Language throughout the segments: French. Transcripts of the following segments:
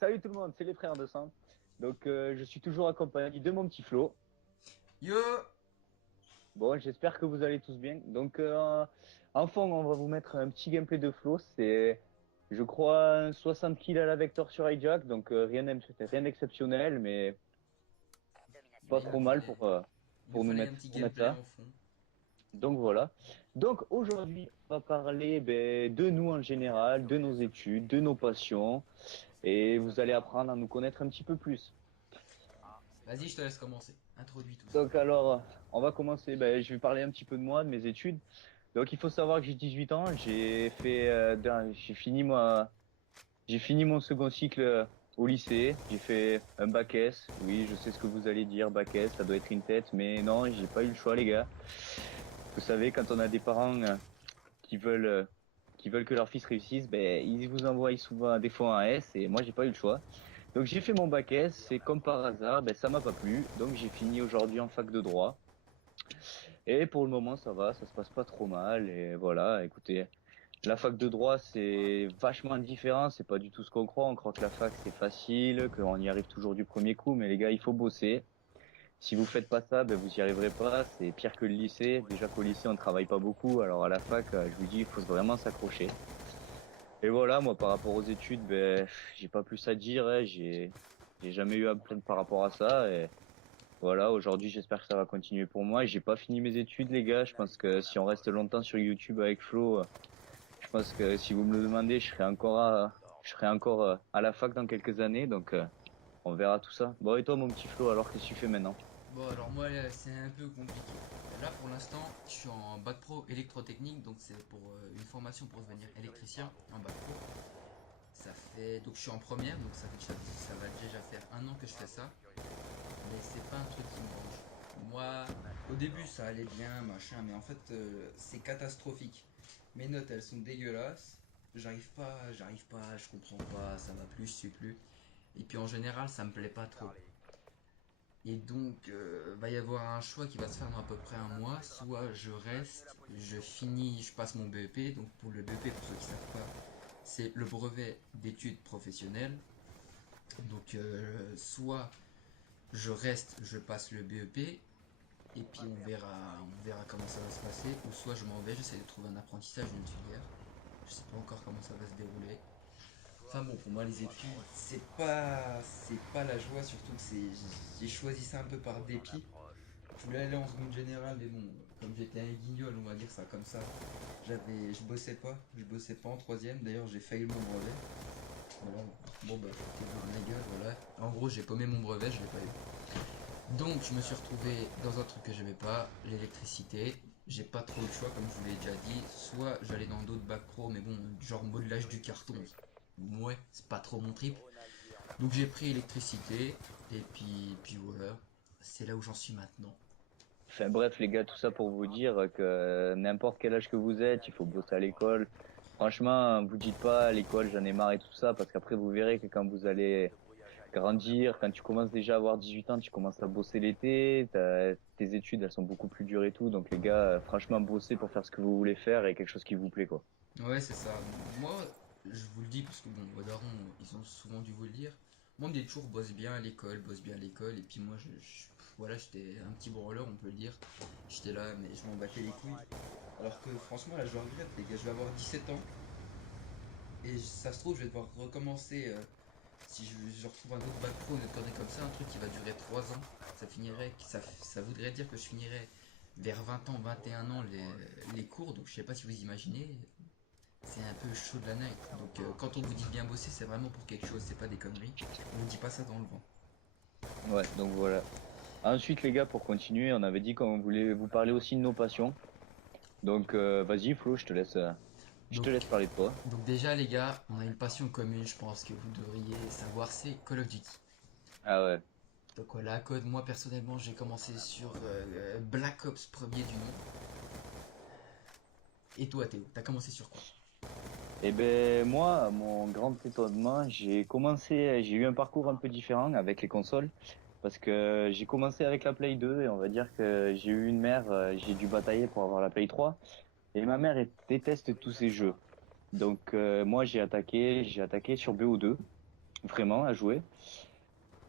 Salut tout le monde, c'est les frères de sang. Donc je suis toujours accompagné de mon petit Flo. Yo! Bon, j'espère que vous allez tous bien. Donc en fond, on va vous mettre un petit gameplay de Flo. C'est, je crois, 60 kills à la Vector sur hijack. Donc rien d'exceptionnel, mais pas trop mal Il nous pour nous fallait un mettre petit pour mettre gameplay ça. en fond. Donc voilà. Donc aujourd'hui, on va parler de nous en général, de nos études, de nos passions, et vous allez apprendre à nous connaître un petit peu plus. Vas-y, je te laisse commencer. Introduis tout ça. Donc alors, on va commencer. Je vais parler un petit peu de moi, de mes études. Donc il faut savoir que j'ai 18 ans. J'ai fini mon second cycle au lycée. J'ai fait un bac S. Oui, je sais ce que vous allez dire, bac S, ça doit être une tête, mais non, j'ai pas eu le choix, les gars. Vous savez, quand on a des parents qui veulent euh, qui veulent que leur fils réussisse, ils vous envoient souvent des fois un S, et moi j'ai pas eu le choix. Donc j'ai fait mon bac S, et comme par hasard, ça m'a pas plu. Donc j'ai fini aujourd'hui en fac de droit. Et pour le moment, ça va, ça se passe pas trop mal. Et voilà, écoutez, la fac de droit, c'est vachement différent. C'est pas du tout ce qu'on croit. On croit que la fac, c'est facile, qu'on y arrive toujours du premier coup. Mais les gars, il faut bosser. Si vous faites pas ça, vous y arriverez pas. C'est pire que le lycée. Déjà qu'au lycée, on travaille pas beaucoup. Alors à la fac, je vous dis, il faut vraiment s'accrocher. Et voilà, moi, par rapport aux études, j'ai pas plus à dire. J'ai jamais eu à me plaindre par rapport à ça. Et voilà, aujourd'hui, j'espère que ça va continuer pour moi. Et j'ai pas fini mes études, les gars. Je pense que si on reste longtemps sur YouTube avec Flo, je pense que si vous me le demandez, je serai encore à la fac dans quelques années. Donc, on verra tout ça. Bon, et toi, mon petit Flo, alors qu'est-ce que tu fais maintenant? Bon, alors moi, c'est un peu compliqué. Là, pour l'instant, je suis en bac pro électrotechnique, donc c'est pour une formation pour devenir électricien en bac pro. Ça fait, donc je suis en première, donc ça va déjà faire un an que je fais ça, mais c'est pas un truc qui me range. Moi, au début, ça allait bien, machin, mais en fait, c'est catastrophique. Mes notes, elles sont dégueulasses. J'arrive pas, je comprends pas, ça va plus, je sais plus. Et puis en général, ça me plaît pas trop. Et donc, va y avoir un choix qui va se faire dans à peu près un mois. Soit je reste, je finis, je passe mon BEP. Donc pour le BEP, pour ceux qui ne savent pas, c'est le brevet d'études professionnelles. Donc soit je reste, je passe le BEP, et puis on verra comment ça va se passer. Ou soit je m'en vais, j'essaie de trouver un apprentissage d'une filière. Je sais pas encore comment ça va se dérouler. Enfin bon, pour moi les études, c'est pas la joie, surtout que j'ai choisi ça un peu par dépit. Je voulais aller en seconde générale, mais bon, comme j'étais un guignol, on va dire ça comme ça, je bossais pas en troisième. D'ailleurs, j'ai failli mon brevet. Voilà. Bon bah, foutez voir ma gueule, voilà. En gros, j'ai paumé mon brevet, je l'ai pas eu. Donc, je me suis retrouvé dans un truc que j'aimais pas, l'électricité. J'ai pas trop eu le choix, comme je vous l'ai déjà dit. Soit j'allais dans d'autres bacs pro, mais bon, genre modelage du carton. Ouais, c'est pas trop mon trip. Donc j'ai pris électricité, et puis voilà, c'est là où j'en suis maintenant. Enfin bref, les gars, tout ça pour vous dire que n'importe quel âge que vous êtes, il faut bosser à l'école. Franchement, vous dites pas à l'école, j'en ai marre et tout ça, parce qu'après, vous verrez que quand vous allez grandir, quand tu commences déjà à avoir 18 ans, tu commences à bosser l'été, tes études, elles sont beaucoup plus dures et tout. Donc les gars, franchement, bossez pour faire ce que vous voulez faire et quelque chose qui vous plaît, quoi. Ouais, c'est ça. Moi, je vous le dis parce que bon, vos darons, ils ont souvent dû vous le dire. Moi, on me dit toujours bosse bien à l'école, bosse bien à l'école. Et puis moi, voilà, j'étais un petit branleur, on peut le dire. J'étais là, mais je m'en battais les couilles. Alors que franchement, là, je le regrette, les gars. Je vais avoir 17 ans. Et ça se trouve, je vais devoir recommencer. Si je retrouve un autre bac pro, une autre connerie comme ça, un truc qui va durer 3 ans, ça voudrait dire que je finirais vers 20 ans, 21 ans les cours. Donc je sais pas si vous imaginez, c'est un peu chaud de la night. Donc quand on vous dit bien bosser, c'est vraiment pour quelque chose, c'est pas des conneries. On vous dit pas ça dans le vent. Ouais, donc voilà. Ensuite, les gars, pour continuer, on avait dit qu'on voulait vous parler aussi de nos passions. Donc, vas-y, Flo, je te Donc, laisse parler de toi. donc déjà les gars, on a une passion commune, je pense que vous devriez savoir, c'est Call of Duty. Ah ouais. Donc voilà, Code, moi personnellement j'ai commencé sur Black Ops premier du nom. Et toi Théo, t'as commencé sur quoi? Eh ben moi, à mon grand étonnement, j'ai eu un parcours un peu différent avec les consoles parce que j'ai commencé avec la Play 2 et on va dire que j'ai eu une mère, j'ai dû batailler pour avoir la Play 3 et ma mère déteste tous ces jeux. Donc moi j'ai attaqué sur BO2 vraiment à jouer.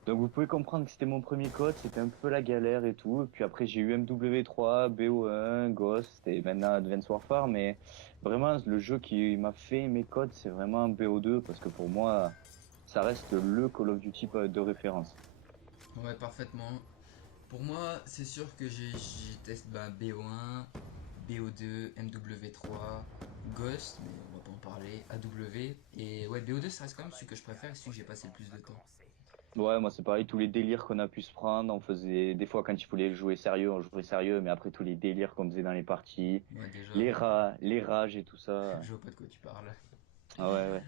Donc vous pouvez comprendre que c'était mon premier code, c'était un peu la galère et tout. Et puis après j'ai eu MW3, BO1, Ghost et maintenant Advanced Warfare. Mais vraiment le jeu qui m'a fait mes codes c'est vraiment BO2 parce que pour moi ça reste le Call of Duty de référence. Ouais, parfaitement. Pour moi, c'est sûr que j'ai testé bah, BO1, BO2, MW3, Ghost, mais on va pas en parler, AW. Et ouais, BO2, ça reste quand même celui que je préfère et celui que j'ai passé le plus de temps. Ouais, moi c'est pareil, tous les délires qu'on a pu se prendre, on faisait des fois quand il fallait jouer sérieux, on jouait sérieux, mais après tous les délires qu'on faisait dans les parties, Ouais, déjà, les rages et tout ça. je vois pas de quoi tu parles. Ah ouais, ouais.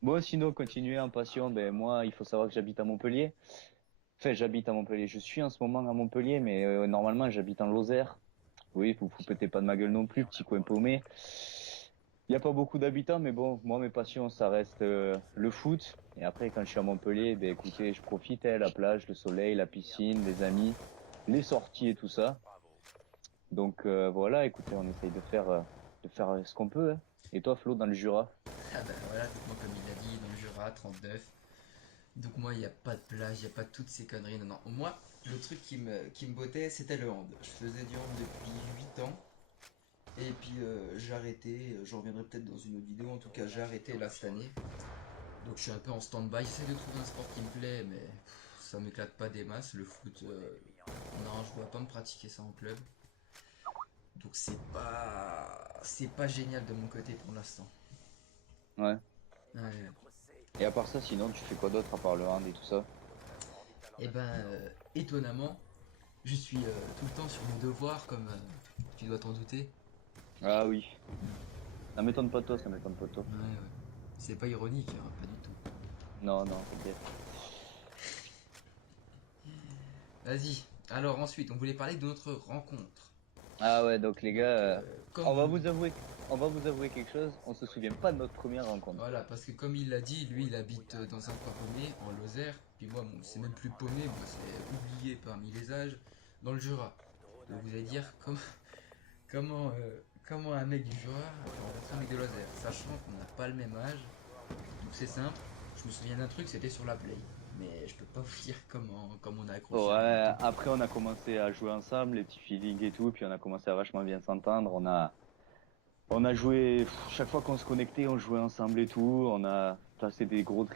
Bon, sinon, continuer en passion, ben moi, il faut savoir que j'habite à Montpellier. Enfin, j'habite à Montpellier. Je suis en ce moment à Montpellier, mais normalement, j'habite en Lozère. Oui, vous vous pétez pas de ma gueule non plus, petit coin paumé. Il n'y a pas beaucoup d'habitants, mais bon, moi, mes passions, ça reste le foot. Et après, quand je suis à Montpellier, ben écoutez, je profite, la plage, le soleil, la piscine, les amis, les sorties et tout ça. Donc voilà, écoutez, on essaye de faire ce qu'on peut, hein. Et toi, Flo, dans le Jura? Ah bah voilà, moi comme il l'a dit, dans le Jura, 39. Donc moi, il n'y a pas de plage, il n'y a pas toutes ces conneries. Non, non. Moi, le truc qui me bottait, c'était le hand. Je faisais du hand depuis 8 ans. Et puis j'ai arrêté, j'en reviendrai peut-être dans une autre vidéo, en tout cas j'ai arrêté là cette année. Donc je suis un peu en stand-by, j'essaie de trouver un sport qui me plaît, mais ça m'éclate pas des masses. Le foot, non, je vois pas me pratiquer ça en club. Donc c'est pas génial de mon côté pour l'instant. Ouais. Ouais. Et à part ça, sinon, tu fais quoi d'autre à part le hand et tout ça? Et ben étonnamment, je suis tout le temps sur mes devoirs comme tu dois t'en douter. Ah oui. Ça m'étonne pas de toi, ça m'étonne pas de toi. Ouais, ouais. C'est pas ironique, hein, pas du tout. Non, non, t'inquiète. Vas-y. Alors ensuite, on voulait parler de notre rencontre. Ah ouais, donc les gars, Donc, comme on va vous, vous avouer, on va vous avouer quelque chose. On se souvient pas de notre première rencontre. voilà, parce que comme il l'a dit, lui, il habite dans un coin paumé, en Lozère. Puis moi, bon, c'est même plus paumé, moi, c'est oublié parmi les âges, dans le Jura. Donc vous allez dire comment un mec du Jura a rencontré un mec de Lozère, sachant qu'on n'a pas le même âge. Donc c'est simple. Je me souviens d'un truc, c'était sur la Play. Mais je peux pas vous dire comment on a accroché rien du Ouais, tout. après on a commencé à jouer ensemble, les petits feelings et tout, puis on a commencé à vachement bien s'entendre. On a joué, chaque fois qu'on se connectait, on jouait ensemble et tout. On a passé des gros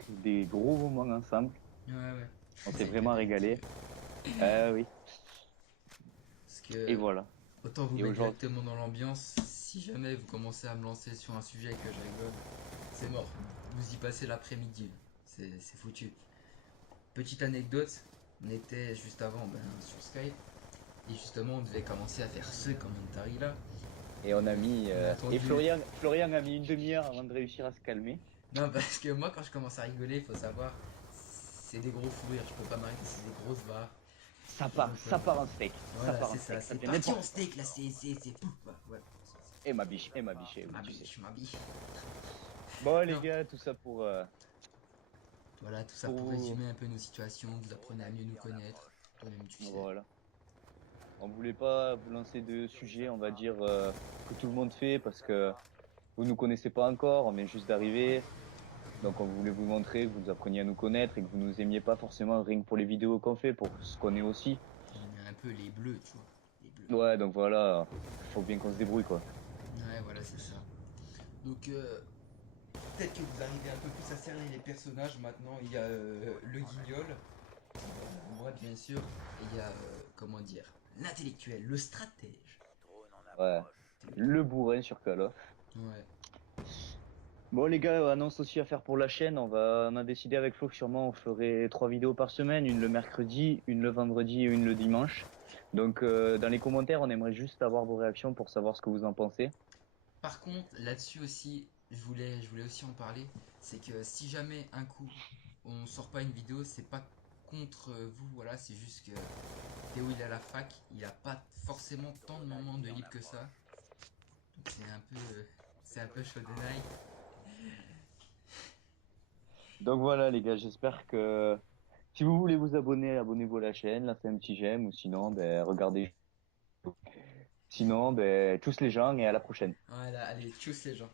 moments ensemble. Ouais, ouais. On s'est C'est le cas vraiment de le dire. régalé. Oui. Parce Et que voilà. autant vous Et mettre aujourd'hui, directement dans l'ambiance, si jamais vous commencez à me lancer sur un sujet que je rigole, c'est mort. Vous y passez l'après-midi. C'est foutu. Petite anecdote, on était juste avant sur Skype, et justement on devait commencer à faire ce commentary là. et on a Et mis, on a et attendu. Florian a mis une demi-heure avant de réussir à se calmer. Non, parce que moi quand je commence à rigoler, il faut savoir, c'est des gros fous rires, je peux pas m'arrêter, c'est des grosses barres. Et donc Ça part en steak. Ça voilà, part c'est en ça, steak. Ça c'est fait parti en n'importe quoi. steak là, c'est pouf, ouais. Et ma biche, Ma tu sais. biche, ma biche. Bon, les Non, gars, tout ça voilà, tout ça pour pour vous. résumer un peu nos situations, vous apprenez à mieux nous connaître. Toi-même, tu sais. Voilà. On voulait pas vous lancer de sujets, on va dire, que tout le monde fait parce que vous nous connaissez pas encore, on vient juste d'arriver. Donc, on voulait vous montrer que vous appreniez à nous connaître et que vous nous aimiez pas forcément rien que pour les vidéos qu'on fait, pour ce qu'on est aussi. On est un peu les bleus, tu vois. Les bleus. Ouais, donc voilà, faut bien qu'on se débrouille, quoi. Ouais, voilà, c'est ça. Donc, peut-être que vous arrivez un peu plus à cerner les personnages maintenant. Il y a le guignol, moi bien sûr, et il y a, comment dire, l'intellectuel, le stratège. Ouais. Le bourrin sur Call of. Ouais. Bon les gars, annonce aussi à faire pour la chaîne. On a décidé avec Flo que sûrement on ferait 3 vidéos par semaine, une le mercredi, une le vendredi et une le dimanche. Donc dans les commentaires, on aimerait juste avoir vos réactions pour savoir ce que vous en pensez. Par contre, là-dessus aussi, je voulais aussi en parler. C'est que si jamais un coup on sort pas une vidéo, c'est pas contre vous, voilà, c'est juste que Théo il est à la fac, il a pas forcément tant de moments de libre que ça. Donc c'est un peu chaud de night. Donc voilà les gars, j'espère que si vous voulez vous abonner, abonnez-vous à la chaîne, laissez un petit j'aime ou sinon ben regardez. Sinon ben tous les gens et à la prochaine. Voilà, allez, tchuss les gens.